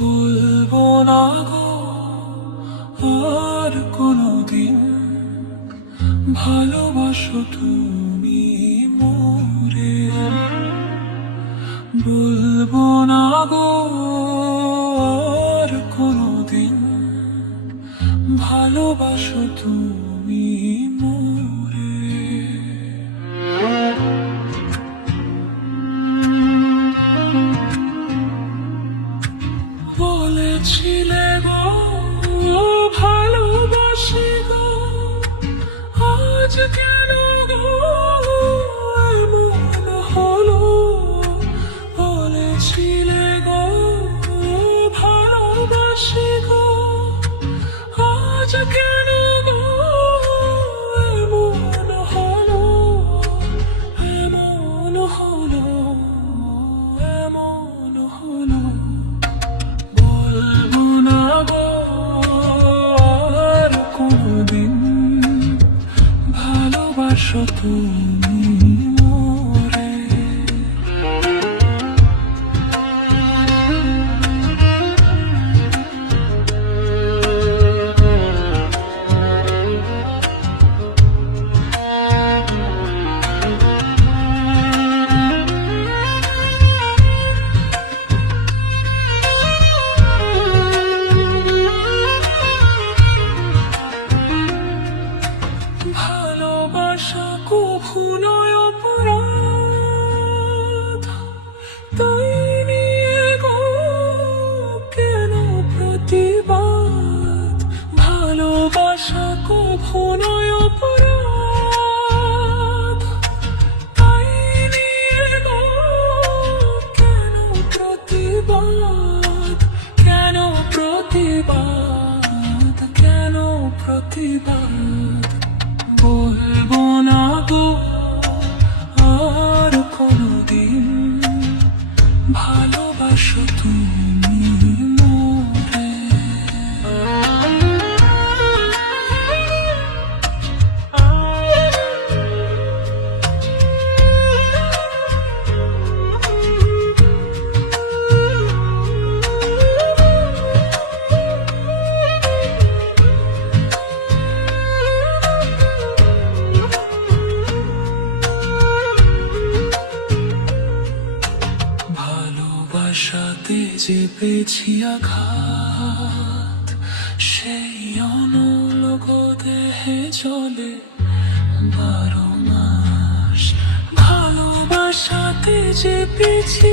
বলবো না গো আর কোনোদিন ভালোবাসো তুমি মোরে। বলবো না গো আর কোনোদিন ভালোবাসো তুমি মোরে। বলেছিলে গো ভালোবাসি গো, আজ কেন গো এমন হলো। বলেছিলে গো ভালোবাসি গো, আজ কেন গো এমন হলো। এমন হলো, এমন হলো। বলবো না গো আর কোনোদিন ভালোবাসো তুমি মোরে। ভালোবাসা কভু নয় অপরাধ, তাই নিয়ে গো কেন প্রতিবাদ। ভালোবাসা কভু নয় অপরাধ, তাই নিয়ে গো কেন প্রতিবাদ। কেন প্রতিবাদ, কেন প্রতিবাদ। বলবো না গো আর কোনোদিন ভালোবাসো তুমি মোরে। ভালোবাসাতে যে পেয়েছি আঘাত, সেই অনলক দেহে চলে 12 মাস। ভালোবাসাতে যে পেয়েছি